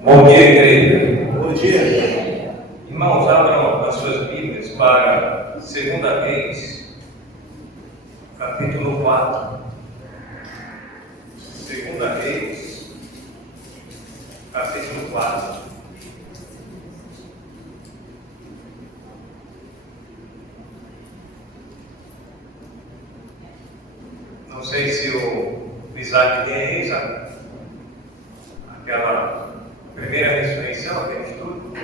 Bom dia, igreja. Bom dia. Irmãos, abram as suas Bíblias para 2 Reis, capítulo 4. 2 Reis, capítulo 4. Não sei se o Isaac tem aí, Isaac. Aquela primeira ressurreição, aquele estudo.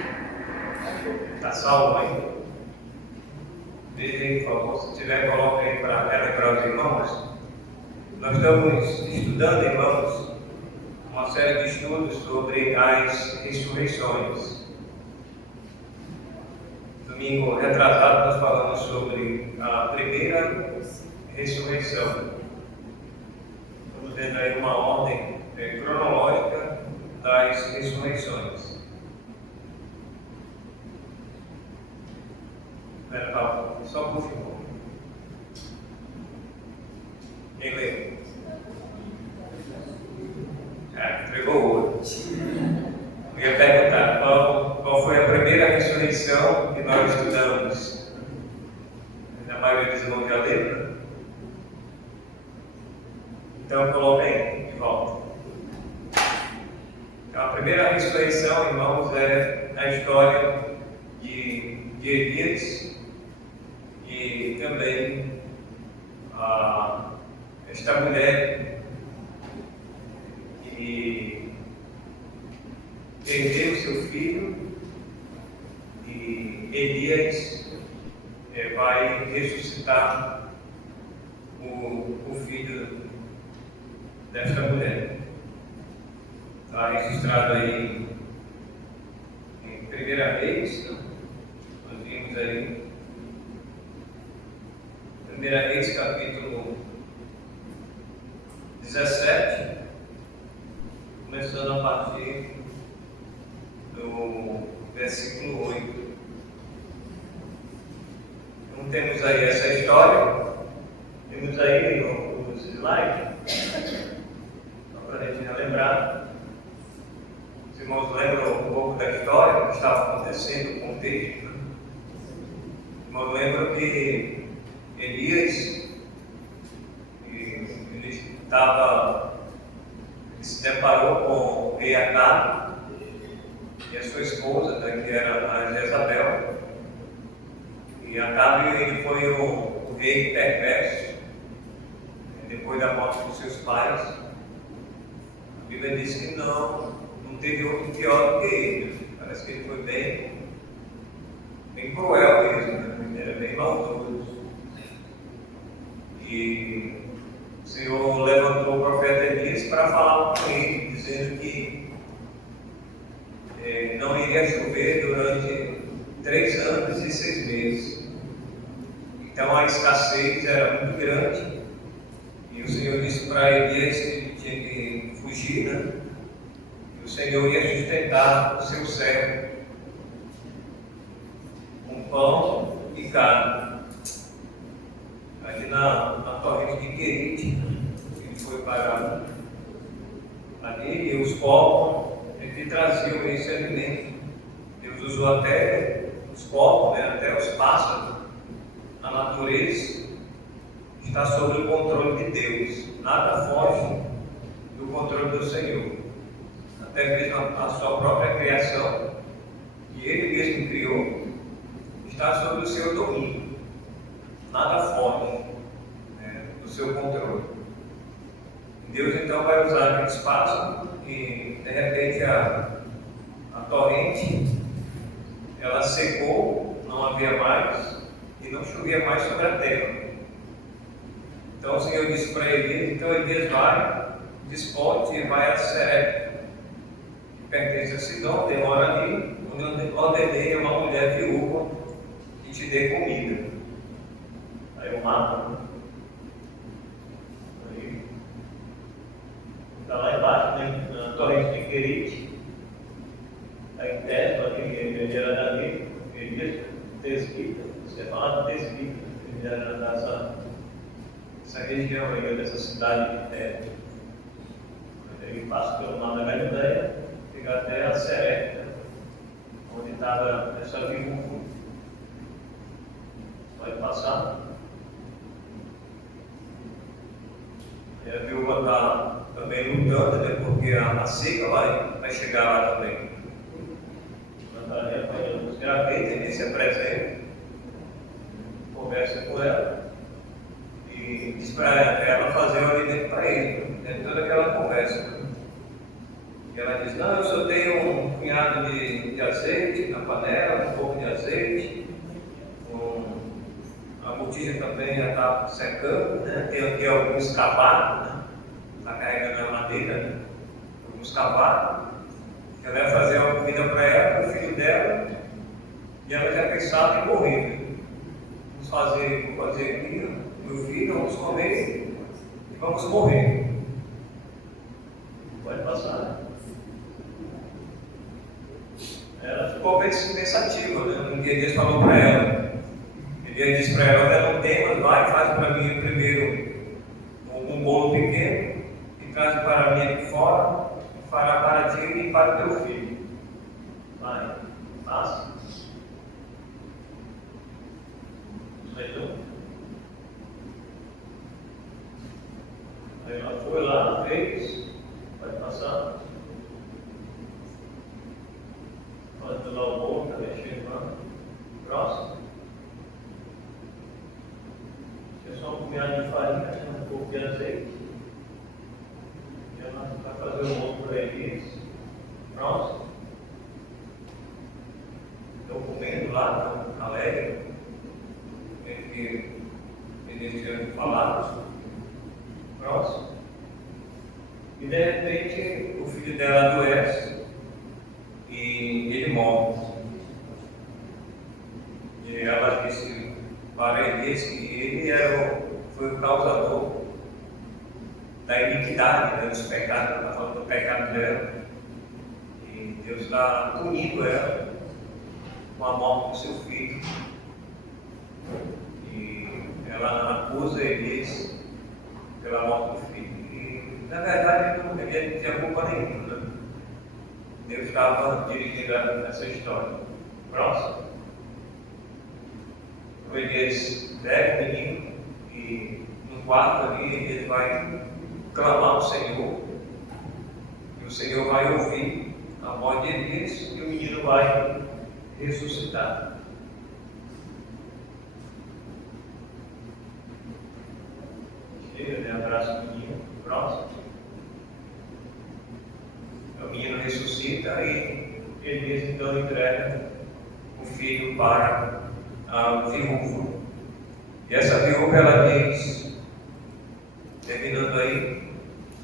Está salvo aí? Veja aí, por favor. Se tiver, coloque aí para relembrar os irmãos. Nós estamos estudando, irmãos, uma série de estudos sobre as ressurreições. Domingo retrasado, nós falamos sobre a primeira ressurreição. Estamos vendo aí uma ordem cronológica das ressurreições. Só por favor. Quem lê? Entregou o ouro. Eu ia perguntar qual foi a primeira ressurreição que nós estudamos. A maioria dos irmãos já leram. Então coloca aí, de volta. Então, a primeira ressurreição, irmãos, é a história de Elias e também esta mulher que perdeu seu filho e Elias vai ressuscitar o filho desta mulher. Está registrado aí em 1 Reis, nós vimos aí 1 Reis capítulo 17, começando a partir do versículo 8. Então temos aí essa história, temos aí os slides, só para a gente relembrar. Os irmãos lembram um pouco da história, o que estava acontecendo, o contexto. Os irmãos lembram que Elias ele se deparou com o rei Acabe e a sua esposa, né, que era a Jezabel. E Acabe ele foi o rei perverso, depois da morte dos seus pais. A Bíblia diz que não teve outro pior do que ele. Parece que ele foi bem cruel mesmo, né? Ele era bem maldoso. E o Senhor levantou o profeta Elias para falar com ele, dizendo que não iria chover durante 3 anos e 6 meses. Então a escassez era muito grande. E o Senhor disse para Elias que ele tinha que fugir, né? E o Senhor ia sustentar o seu servo com pão e carne. Ali na torrente de Querite, ele foi parado ali, e os povos que traziam esse alimento. Deus usou até os povos, né, até os pássaros. A natureza está sob o controle de Deus. Nada foge do controle do Senhor. Até mesmo a sua própria criação, que Ele mesmo criou, está sob o seu domínio. Nada foge do seu controle. Deus então vai usar aquele espaço e de repente a torrente ela secou, não havia mais e não chovia mais sobre a terra. Então o Senhor disse para Elias, então Elias vai, desponte e vai a Serepta, que pertence a Sidom, tem mora ali, onde eu ordenei a uma mulher viúva que te dê comida. Aí o mapa, né? Está lá embaixo, né? Na torrente de Querite, está em Tesla, ele era dali, Elias, Tesbita, você fala de Tesbita, ele era dessa região aí, dessa cidade de Tesla. Ele passa pelo mar da Galileia, chega até a a seca vai chegar lá também. Natália apanhando os gravetos, ele se apresenta, conversa com ela e diz para ela fazer o alimento para ele, dentro toda aquela conversa. E ela diz: não, eu só tenho um punhado de azeite na panela, um pouco de azeite, a botija também já está secando, né? Tem aqui alguns cavalos, né? Está carregando a madeira, né? Alguns cavalos. Ela vai fazer uma comida para ela, para o filho dela, e ela já pensava em morrer. Vou fazer aqui, meu filho, vamos comer e vamos morrer. Pode passar. Ela ficou bem pensativa, né? Um dia Deus falou para ela. Ele disse para ela: olha, não tem, mas vai, faz para mim primeiro um bolo pequeno e traz para mim aqui fora, fará para ti e para o teu filho. Vai, faça. Então, aí ela foi lá, fez, pode passar. Faz lá o bolo, está mexendo lá. Próximo. É só um punhado de farinha, um pouco de azeite. E ela vai fazer o bolo para eles. Próximo. Estão comendo lá, estão alegres. Eles tinham falado. Próximo. E de repente o filho dela adoece e ele morre. E ela disse para ele que ele foi o causador da iniquidade, né, dos pecados, está falando do pecado dela. E Deus está punindo ela com a morte do seu filho. E ela acusa Elias pela morte do filho. E, na verdade, ele não tinha culpa nenhuma. Né? Deus estava dirigindo essa história. Próximo. Elias pega o menino e no quarto ali ele vai clamar ao Senhor. E o Senhor vai ouvir a voz de Elias e o menino vai ressuscitar. Chega, né? Abraça o menino. Próximo. O menino ressuscita e Elias então entrega o filho para a viúva. E essa viúva, ela diz, terminando aí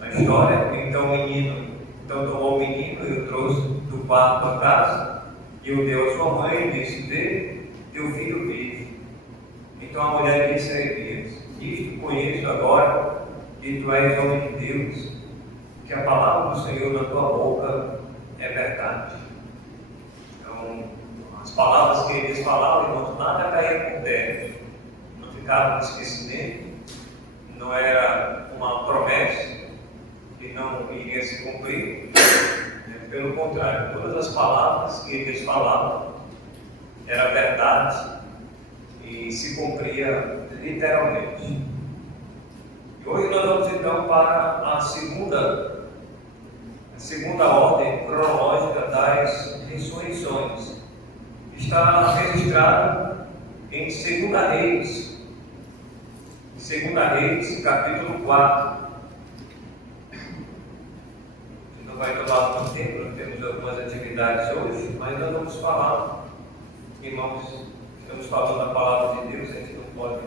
a história: então o menino, então tomou o menino e o trouxe do quarto para casa e o deu à sua mãe e disse: vê, teu filho vive. Então a mulher disse a Elias: isto conheço agora que tu és homem de Deus, que a palavra do Senhor na tua boca é verdade. Então, as palavras que eles falavam, irmãos, nada caía por terra, não ficava no esquecimento, não era uma promessa que não iria se cumprir. Pelo contrário, todas as palavras que eles falavam era verdade e se cumpria literalmente. E hoje nós vamos então para a segunda ordem cronológica das ressurreições. Está registrado em 2 Reis, capítulo 4. Não vai tomar muito tempo, nós temos algumas atividades hoje, mas nós vamos falar, irmãos, estamos falando da palavra de Deus, a gente não pode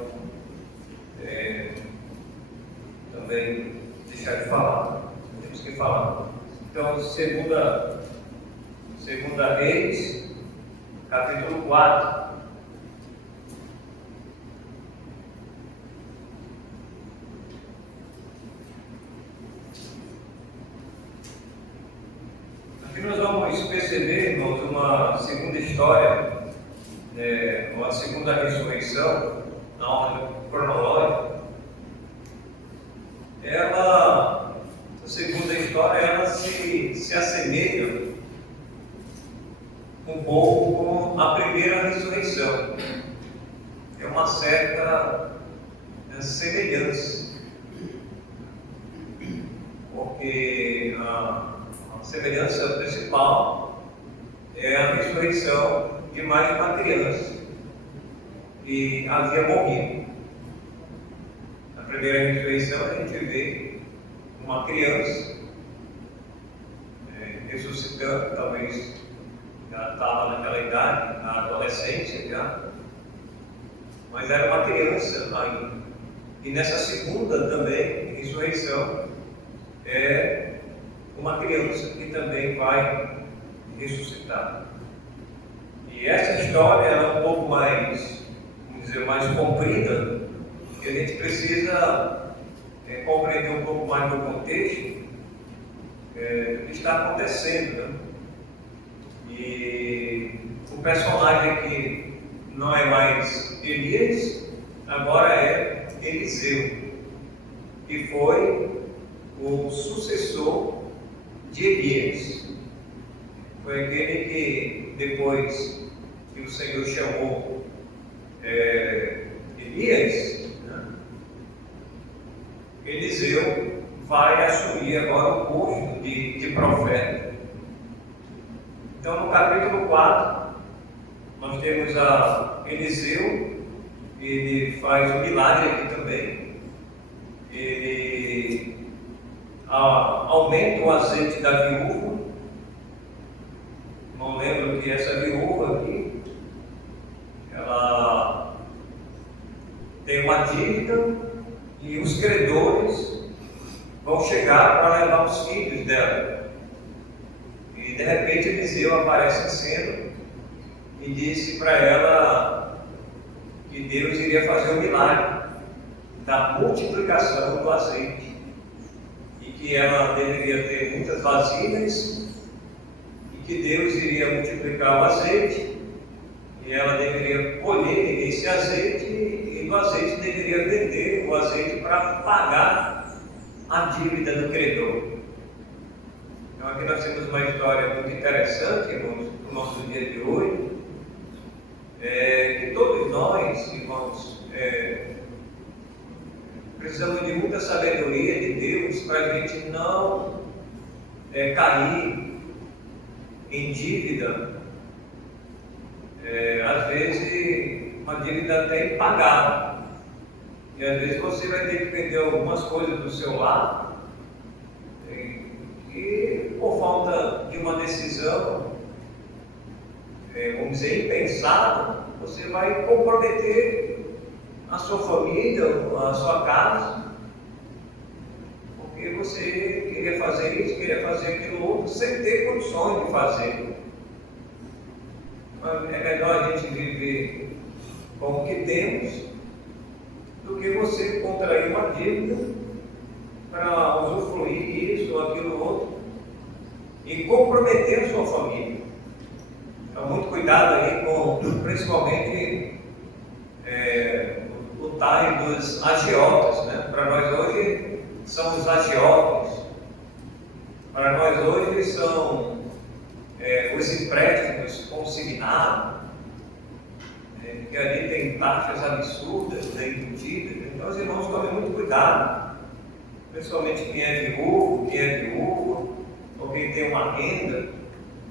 também deixar de falar, temos que falar. Então, segunda Reis, capítulo 4. Aqui nós vamos perceber, irmãos, uma segunda história, uma segunda ressurreição, na ordem cronológica. A segunda história, ela se assemelha um pouco com a primeira ressurreição. É uma certa semelhança, porque semelhança principal é a ressurreição de mais uma criança que havia morrido. Na primeira ressurreição a gente vê uma criança ressuscitando, talvez já estava naquela idade, na adolescência já, mas era uma criança ainda. E nessa segunda também, ressurreição, é uma criança que também vai ressuscitar. E essa história é um pouco mais, vamos dizer, mais comprida, e a gente precisa compreender um pouco mais do contexto do que está acontecendo, né? E o personagem aqui não é mais Elias, agora é Eliseu, que foi o sucessor de Elias. Foi aquele que, depois que o Senhor chamou Elias, né? Eliseu vai assumir agora o posto de profeta. Então, no capítulo 4, nós temos Eliseu. Ele faz um milagre aqui também. Ele aumenta o azeite da viúva. Não lembro que essa viúva aqui, ela tem uma dívida e os credores vão chegar para levar os filhos dela. E de repente Eliseu aparece em cena e disse para ela que Deus iria fazer o milagre da multiplicação do azeite e que ela deveria ter muitas vasilhas e que Deus iria multiplicar o azeite e ela deveria colher esse azeite e do azeite deveria vender o azeite para pagar a dívida do credor. Então aqui nós temos uma história muito interessante, irmãos, no nosso dia de hoje, que todos nós, irmãos, precisamos de muita sabedoria de Deus para a gente não cair em dívida, às vezes uma dívida até impagável. E às vezes você vai ter que vender algumas coisas do seu lar e por falta de uma decisão, vamos dizer, impensada, você vai comprometer a sua família, a sua casa, porque você queria fazer isso, queria fazer aquilo outro, sem ter condições de fazer. Mas é melhor a gente viver com o que temos do que você contrair uma dívida para usufruir isso ou aquilo outro e comprometer a sua família. Então, muito cuidado aí com, principalmente, o time dos agiotas, né? Para nós hoje são os agiotas. Para nós hoje são os empréstimos consignados, que ali tem taxas absurdas, embutidas. Então os irmãos tomem muito cuidado, principalmente quem é viúvo, ou quem tem uma renda,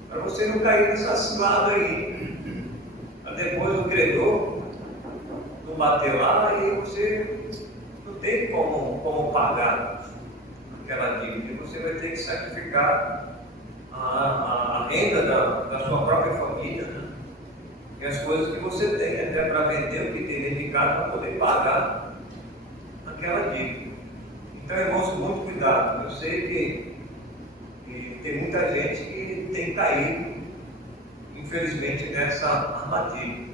para você não cair nessa cilada aí. Mas depois o credor não bater lá e você não tem como pagar aquela dívida. Você vai ter que sacrificar a renda da sua própria família, né? E as coisas que você tem, até para vender o que tem dentro de casa para poder pagar aquela dívida. Então, irmãos, muito cuidado. Eu sei que tem muita gente que tem caído, infelizmente, nessa armadilha.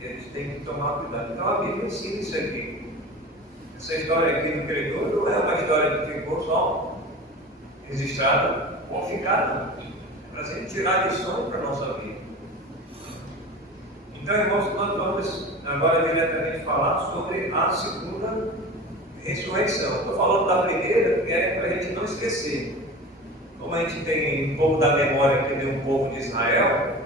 E a gente tem que tomar cuidado. Então, a Bíblia ensina isso aqui. Essa história aqui do credor não é uma história que ficou só registrada ou ficada. É para a gente tirar lições para a nossa vida. Então, irmãos, nós vamos agora diretamente falar sobre a segunda ressurreição. Estou falando da primeira, que é para a gente não esquecer. Como a gente tem um pouco da memória aqui de um povo de Israel,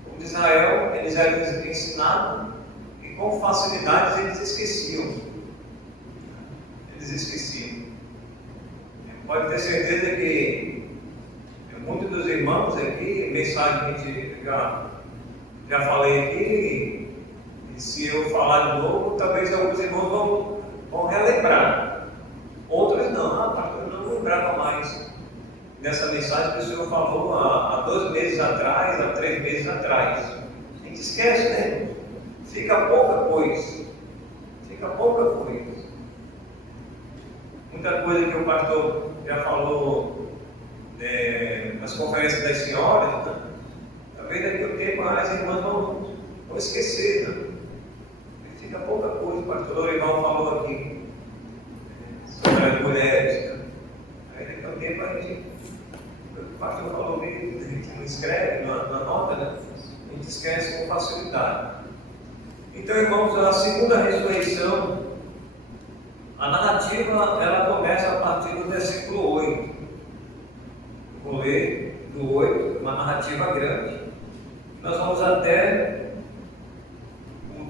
o povo de Israel, eles eram ensinados e com facilidade eles esqueciam. Eles esqueciam. Pode ter certeza que irmãos aqui, mensagem que a gente já falei aqui, e se eu falar de novo, talvez alguns irmãos vão relembrar. Outros não, pastor, eu não lembrava mais dessa mensagem que o Senhor falou há 2 meses atrás, há 3 meses atrás. A gente esquece, né? Fica pouca coisa. Fica pouca coisa. Muita coisa que o pastor já falou nas conferências das senhoras, né? Talvez daqui a um tempo as irmãs vão esquecer, né? Fica pouca coisa. O pastor Lorival falou aqui sobre as mulheres, né? Aí daqui a um tempo o pastor falou mesmo, a gente não escreve, não anota, né? A gente esquece com facilidade. Então, irmãos, a segunda ressurreição, a narrativa, ela começa a partir do versículo 8. Vou ler do 8, uma narrativa grande. Nós vamos até o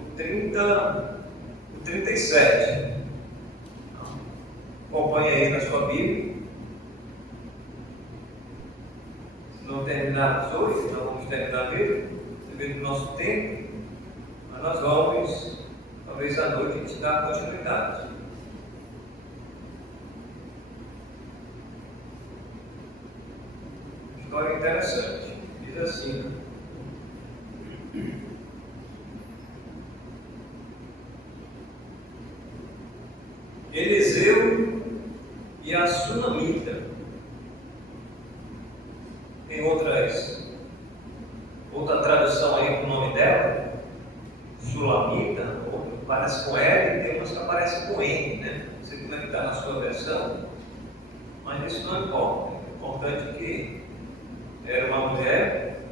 37. Acompanhe aí na sua Bíblia. Se não terminarmos hoje, não vamos terminar mesmo, devido ao nosso tempo, mas nós vamos, talvez à noite, a gente dar continuidade. História interessante, diz assim: Eliseu e a Sunamita. Tem outra tradução aí para o nome dela, Sulamita, outra parece com L, e tem umas que aparecem com N, né? Não sei como é que está na sua versão, mas isso não importa. O importante é que era uma mulher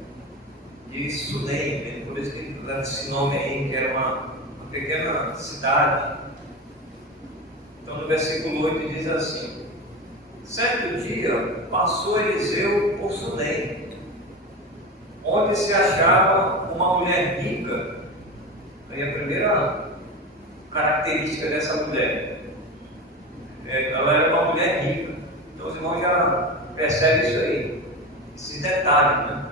de Sunem, né? Por isso que dá esse nome aí, que era uma pequena cidade. Então no versículo 8 diz assim: certo dia passou Eliseu por Sunem, onde se achava uma mulher rica. Aí a primeira característica dessa mulher, ela era uma mulher rica. Então os irmãos já percebem isso aí, esse detalhe, né?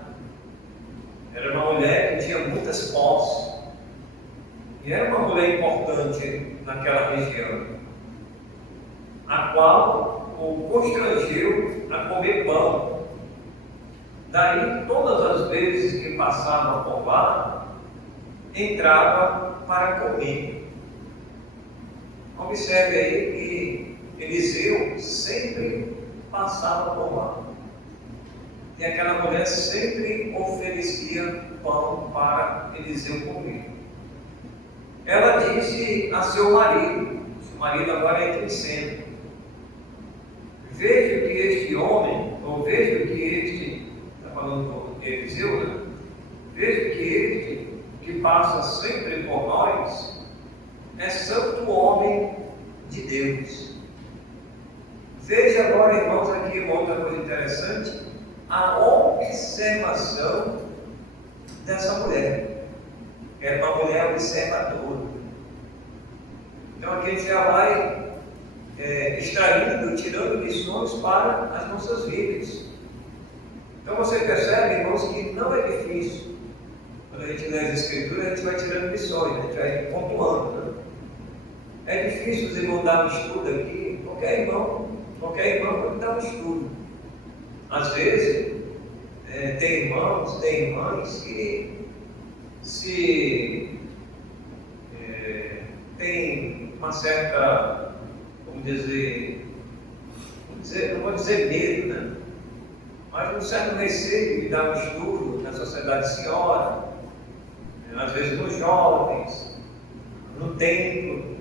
Era uma mulher que tinha muitas posses, e era uma mulher importante naquela região, a qual o constrangeu a comer pão. Daí, todas as vezes que passava por lá, entrava para comer. Observe aí que Eliseu sempre passava por lá, e aquela mulher sempre oferecia pão para Eliseu comer. Ela disse a seu marido agora entra em cena: vejo que este homem, ou vejo que este, está falando de Eliseu, né? Vejo que este que passa sempre por nós é santo homem de Deus. Veja agora, irmãos, aqui uma outra coisa interessante, a observação dessa mulher. Era uma mulher observadora. Então aqui a gente já vai extraindo, tirando lições para as nossas vidas. Então você percebe, irmãos, que não é difícil. Quando a gente lê as Escrituras, a gente vai tirando lições, a gente vai pontuando, né? É difícil os irmãos dar um estudo aqui, qualquer irmão pode dar um estudo. Às vezes, tem irmãos, tem irmãs que tem uma certa, não vou dizer medo, né? Mas um certo receio de dar um estudo na sociedade senhora, às vezes nos jovens, no templo.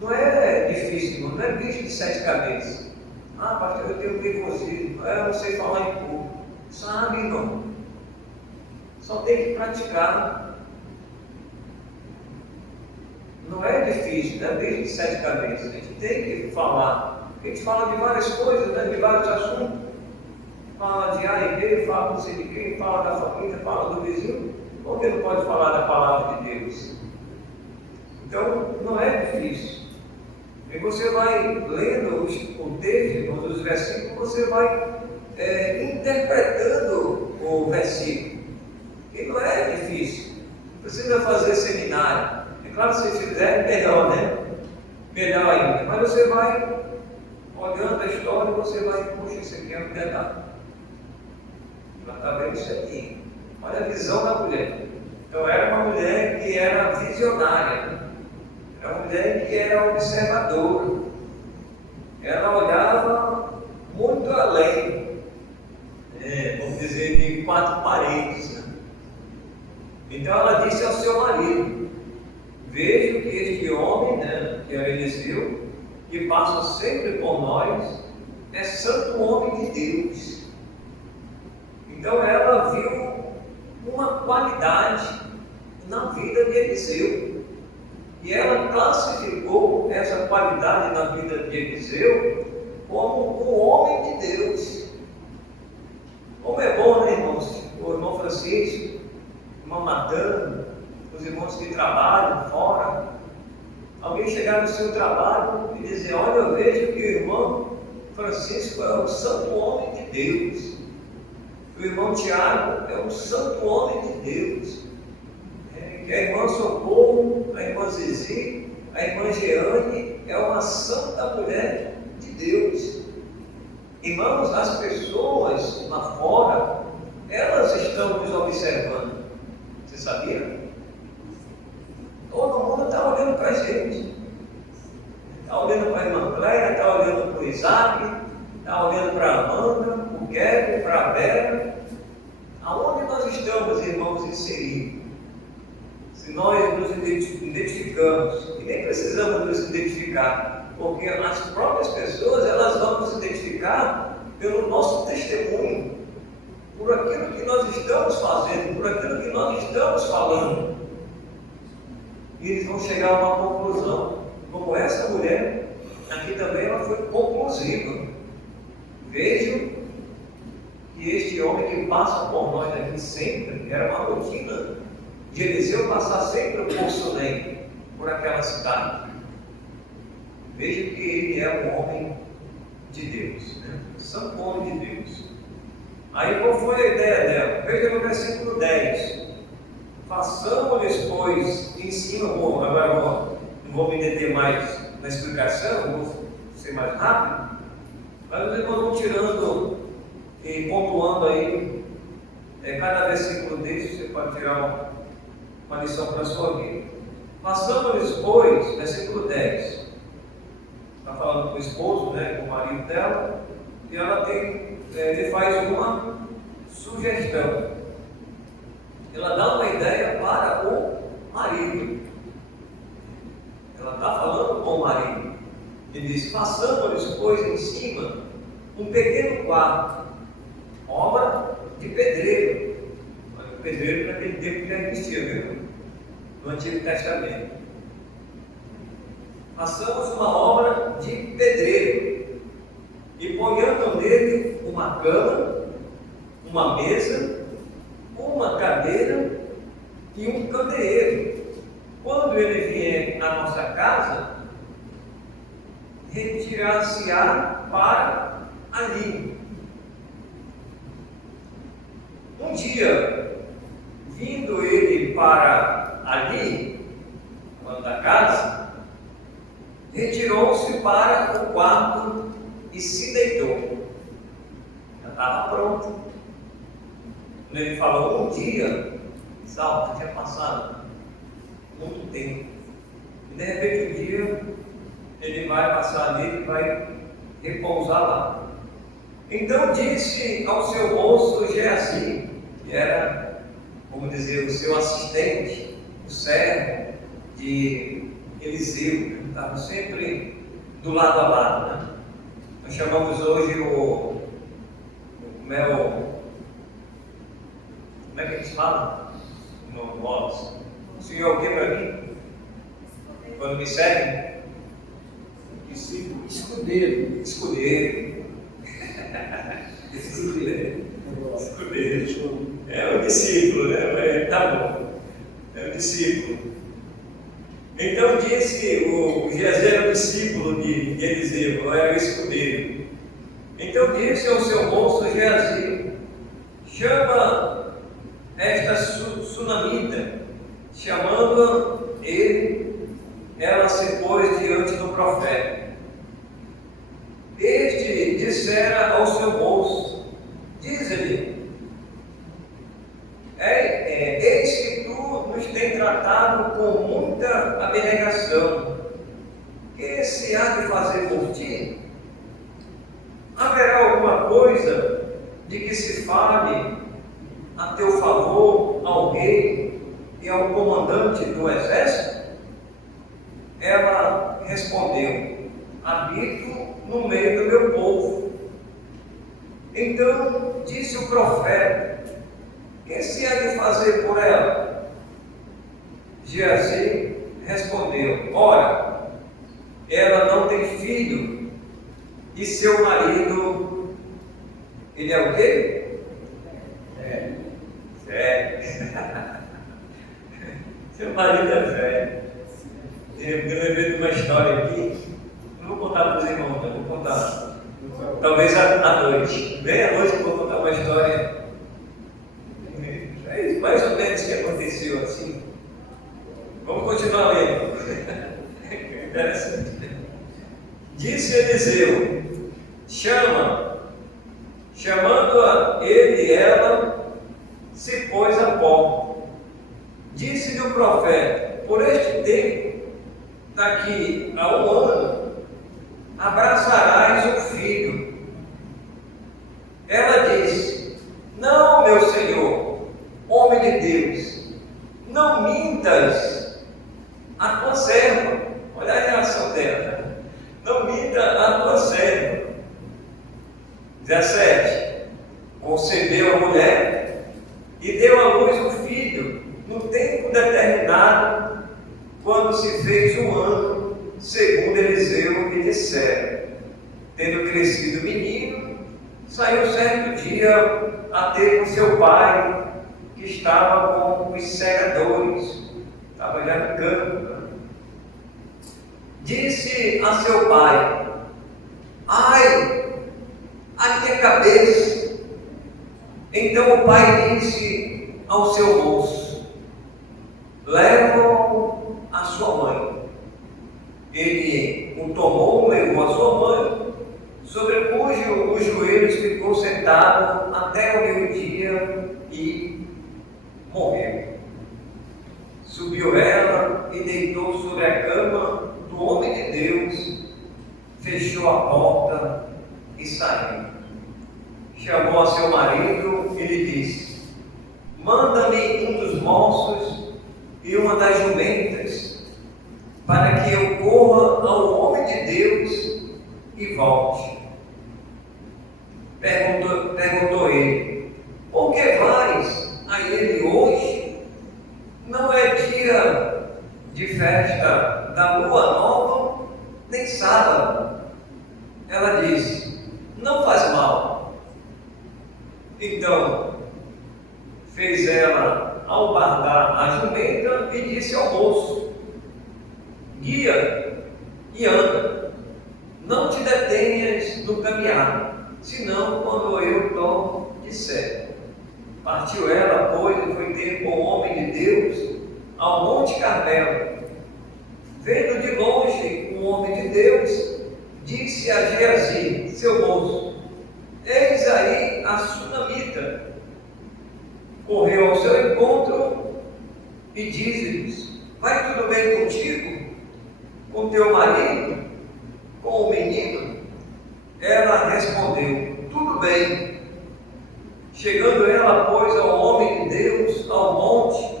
Não é difícil, não é bicho de 7 cabeças. Ah, pastor, eu tenho nervosismo, eu não sei falar em público. Sabe, irmão? Só tem que praticar. Não é difícil, não é bicho de 7 cabeças. A gente tem que falar. A gente fala de várias coisas, né? De vários assuntos. Fala de A e B, fala não sei de quem, fala da família, fala do vizinho. Por que não pode falar da palavra de Deus? Então, não é difícil. E você vai lendo o texto, os versículos, você vai interpretando fazer seminário. É claro, se fizer, melhor, né? Melhor ainda. Mas você vai olhando a história, você vai, puxa, isso aqui é um pedaço. Ela está vendo isso aqui. Olha a visão da mulher. Então era uma mulher que era visionária. Era uma mulher que era observadora. Ela olhava muito além, vamos dizer, de quatro paredes. Né? Então ela disse ao seu marido: vejo que este homem, né, que é Eliseu, que passa sempre por nós, é santo homem de Deus. Então ela viu uma qualidade na vida de Eliseu. E ela classificou essa qualidade na vida de Eliseu como um homem de Deus. Como é bom, né, irmãos? O irmão Francisco, o irmão Natan, os irmãos que trabalham fora, alguém chegar no seu trabalho e dizer: olha, eu vejo que o irmão Francisco é um santo homem de Deus. O irmão Tiago é um santo homem de Deus. Que a irmã Socorro, a irmã Zizi, a irmã Jeane é uma santa mulher de Deus. Irmãos, as pessoas lá fora, elas estão nos observando. Você sabia? Todo mundo está olhando para a gente. Está olhando para a irmã Cléia, está olhando para o Isaac, está olhando para a Amanda, para o Kevin, para a Vera. Aonde nós estamos, irmãos, inseridos? Se nós nos identificamos, e nem precisamos nos identificar, porque as próprias pessoas, elas vão nos identificar pelo nosso testemunho, por aquilo que nós estamos fazendo, por aquilo que nós estamos falando. E eles vão chegar a uma conclusão, como essa mulher, aqui também ela foi conclusiva. Vejo que este homem que passa por nós aqui sempre, era uma rotina de Eliseu passar sempre por Sunem, por aquela cidade. Veja que ele é um homem de Deus, né? Santo homem de Deus. Aí qual foi a ideia dela? Veja no versículo 10. Façamos-lhes, pois, em cima, agora não vou me deter mais na explicação, vou ser mais rápido, mas os irmãos vão tirando e pontuando aí, cada versículo desse você pode tirar uma lição para a sua vida. Façamos-lhes, pois, versículo 10. Está falando com o esposo, né, com o marido dela, e ela ele faz uma sugestão. Ela dá uma ideia para o marido. Ela está falando com o marido. E diz: façamos-lhes, pois, em cima um pequeno quarto, obra de pedreiro. O pedreiro naquele tempo já existia, viu? No Antigo Testamento. Façamos uma obra de pedreiro e ponhamos nele uma cama, uma mesa, uma cadeira e um candeeiro. Quando ele vier à nossa casa, retirar-se-á para ali. Um dia, vindo ele para ali, quando da casa, retirou-se para o quarto e se deitou. Já estava pronto. Quando ele falou um dia, já tinha passado muito tempo. E de repente um dia ele vai passar ali e vai repousar lá. Então disse ao seu moço Geazi, que era, vamos dizer, o seu assistente, o servo de Eliseu, que estava sempre do lado a lado, né? Nós chamamos hoje como é que eles falam? No Wallace. O senhor é o que para mim? Quando me seguem? Discípulo. Escudeiro. Escudeiro. Escudeiro. É o discípulo, né? Tá bom. É o discípulo. Então disse o Geazi era o discípulo de Eliseu, era o escudeiro. Então disse ao seu moço Geazi: chama esta sunamita Chamando ele, ela se pôs diante do profeta. Este dissera ao seu moço: dize-me, eis que tu nos tem tratado com muita abnegação. Que se há de fazer por ti? Haverá alguma coisa de que se fale a teu favor ao rei e ao comandante do exército? Ela respondeu: habito no meio do meu povo. Então disse o profeta: que se há de fazer por ela? Geazi respondeu: ora, ela não tem filho, e seu marido, ele é o quê? Velho. Seu marido é velho. Eu lembrei de uma história aqui, não vou contar para os irmãos, não vou contar. Talvez à noite. Bem à noite eu vou contar uma história. É mais ou menos que aconteceu assim. Vamos continuar lendo. Interessante. Disse Eliseu: chamando-a ele e ela, se pôs à porta. Disse-lhe o profeta: por este tempo, daqui a um ano, abraçarás um filho. Ela disse: não, meu senhor, homem de Deus, não mintas a tua serva. Olha a reação dela. Não minta a tua serva. 17. Concebeu a mulher e deu à luz um filho no tempo determinado, quando se fez um ano, segundo Eliseu me dissera. Tendo crescido o menino, saiu certo dia a ter com seu pai, que estava com os segadores, estava já no campo. Disse a seu pai: ai, a minha cabeça. Então o pai disse ao seu moço: leva-o à sua mãe. Ele o tomou, levou a sua mãe, sobre os joelhos ficou sentado até o meio-dia e morreu. Subiu ela e deitou sobre a cama do homem de Deus, fechou a porta e saiu. Chamou a seu marido e lhe disse: manda-me um dos moços e uma das jumentas, para que eu corra ao homem de Deus e volte. Perguntou ele: por que vais a ele hoje? Não é dia de festa da lua nova, nem sábado. Ela disse: não faz mal. Então fez ela albardar a jumenta e disse ao moço: guia e anda, não te detenhas no caminhar, senão quando eu disser. Partiu ela, pois, e foi ter com o homem de Deus ao Monte Carmelo. Vendo de longe o homem de Deus, disse a Geazi, seu moço: eis aí a sunamita. Correu ao seu encontro e disse-lhes: vai tudo bem contigo? Com teu marido? Com o menino? Ela respondeu: tudo bem. Chegando ela, pois, ao homem de Deus, ao monte,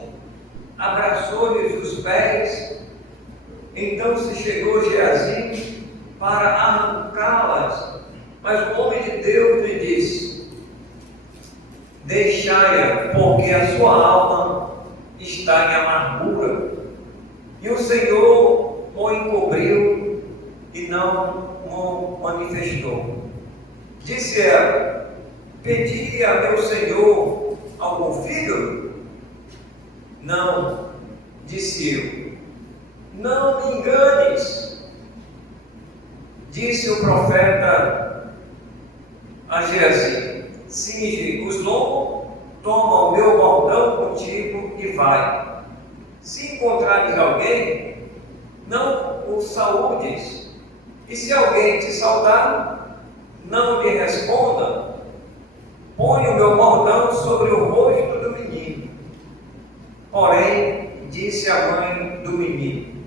abraçou-lhes os pés. Então se chegou Geazi para arrancá-las, mas o homem de Deus lhe disse: deixai-a, porque a sua alma está em amargura, e o Senhor o encobriu e não o manifestou. Disse ela: pedi a meu Senhor algum filho? Não, disse eu. Não me enganes. Disse o profeta a Geazi: cinge os lombos, toma o meu bordão contigo e vai. Se encontrares alguém, não o saúdes. E se alguém te saudar, não lhe responda. Põe o meu bordão sobre o rosto do menino. Porém, disse a mãe do menino: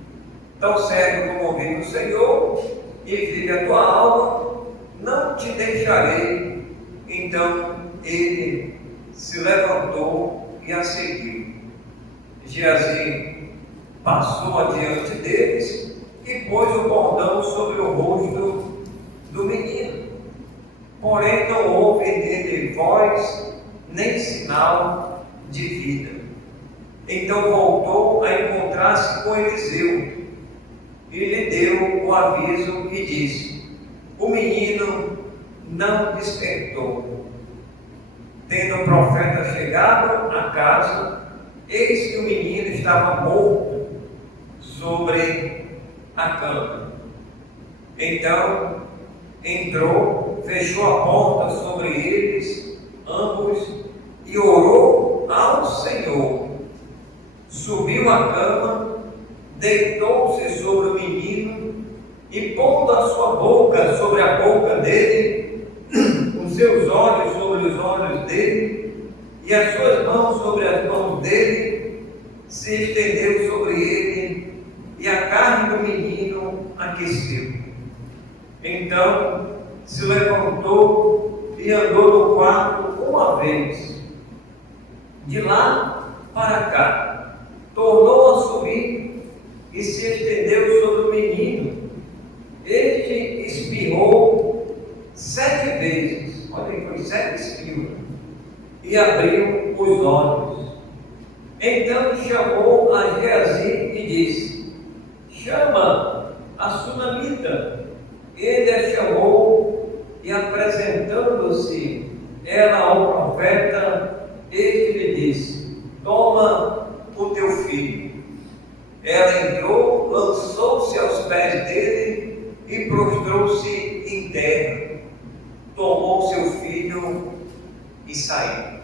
tão certo como vive o Senhor e vive a tua alma, não te deixarei. Então ele se levantou e a seguiu. Geazi passou adiante deles e pôs o bordão sobre o rosto do menino. Porém não houve nele voz nem sinal de vida. Então voltou a encontrar-se com Eliseu e lhe deu o aviso e disse: o menino não despertou. Tendo o profeta chegado à casa, eis que o menino estava morto sobre a cama. Então entrou, fechou a porta sobre eles ambos e orou ao Senhor. Subiu à cama, deitou-se sobre o menino e, pondo a sua boca sobre a boca dele, os seus olhos sobre os olhos dele e as suas mãos sobre as mãos dele, se estendeu sobre ele e a carne do menino aqueceu. Então se levantou e andou no quarto uma vez, de lá para cá, tornou a subir e se estendeu sobre o menino. Este espirrou 7 vezes, olha aí, foi 7 espirros, e abriu os olhos. Então chamou a Geazi e disse: chama a sunamita. Ele a chamou e, apresentando-se ela ao profeta, este lhe disse: toma o teu filho. Ela entrou, lançou-se aos pés dele e prostrou-se em terra. Tomou seu filho e saiu.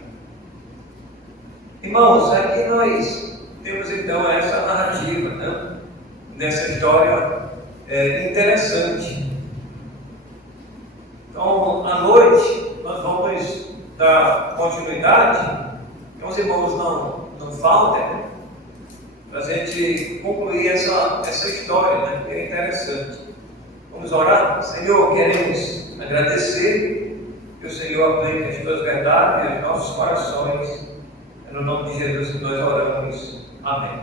Irmãos, aqui nós temos então essa narrativa, né? Nessa história interessante. Então, à noite, nós vamos dar continuidade, que os irmãos não faltem, né? Para a gente concluir essa história, né? Que é interessante. Vamos orar? Senhor, queremos agradecer que o Senhor aplique as tuas verdades aos nossos corações. É no nome de Jesus que nós oramos. Amém.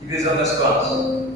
Divisão das classes.